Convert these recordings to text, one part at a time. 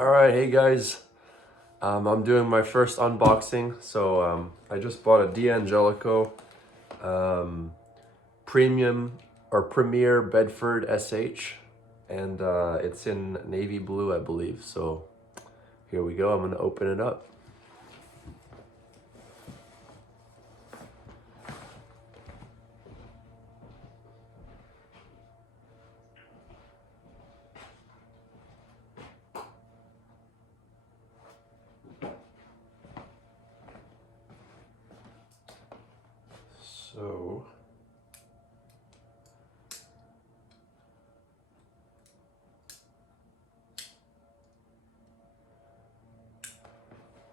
Alright, hey guys. I'm doing my first unboxing. So I just bought a D'Angelico Premier Bedford SH. And it's in navy blue, I believe. So here we go. I'm going to open it up. So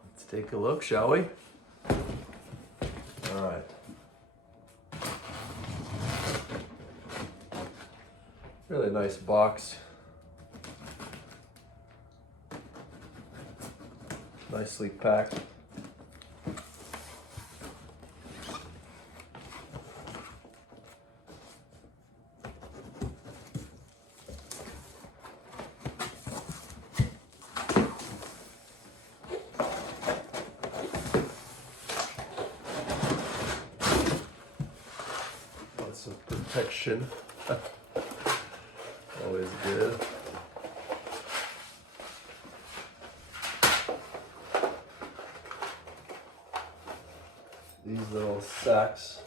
let's take a look, shall we? All right. Really nice box. Nicely packed. Lots of protection. Always good. These little sacks.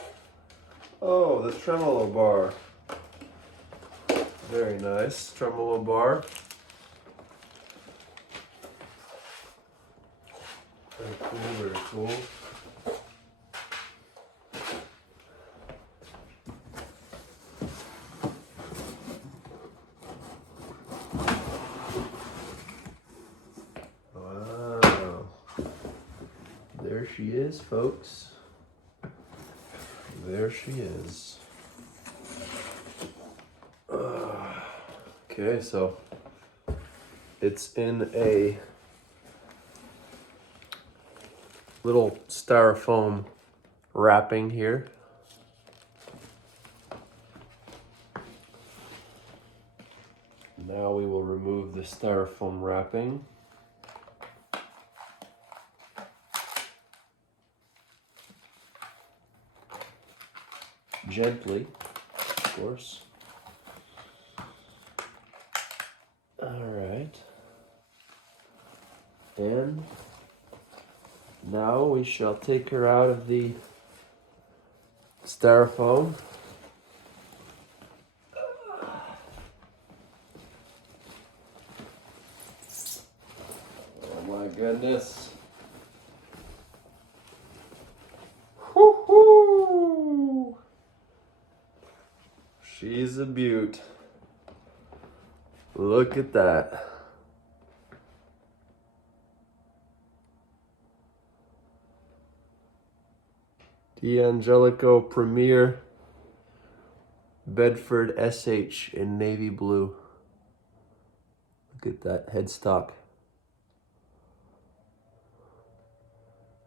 Oh, the tremolo bar. Very nice. Tremolo bar. Very cool, very cool. Wow. There she is, folks. There she is. Okay, so it's in a little styrofoam wrapping here. Now we will remove the styrofoam wrapping. Gently, of course. All right. And now we shall take her out of the styrofoam. Oh my goodness. Woo-hoo! She's a beaut. Look at that. D'Angelico Premier Bedford SH in navy blue. Look at that headstock.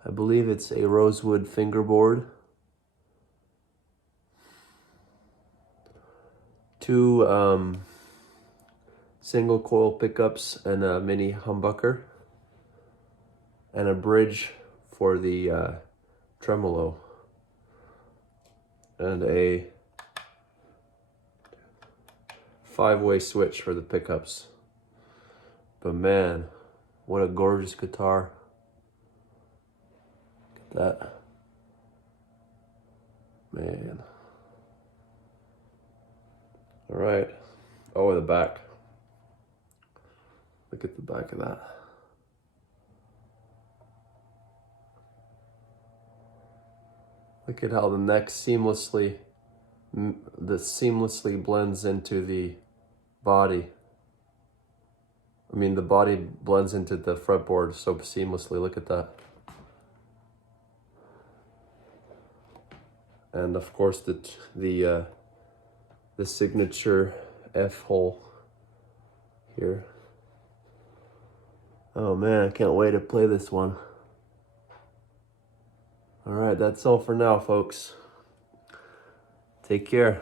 I believe it's a rosewood fingerboard. Two single coil pickups and a mini humbucker. And a bridge for the tremolo. And a 5-way switch for the pickups. But man, what a gorgeous guitar. Look at that. Man. All right. Oh, the back. Look at the back of that. Look at how the neck seamlessly blends into the body. I mean, the body blends into the fretboard so seamlessly. Look at that. And of course, the signature F hole here. Oh man, I can't wait to play this one. All right, that's all for now, folks. Take care.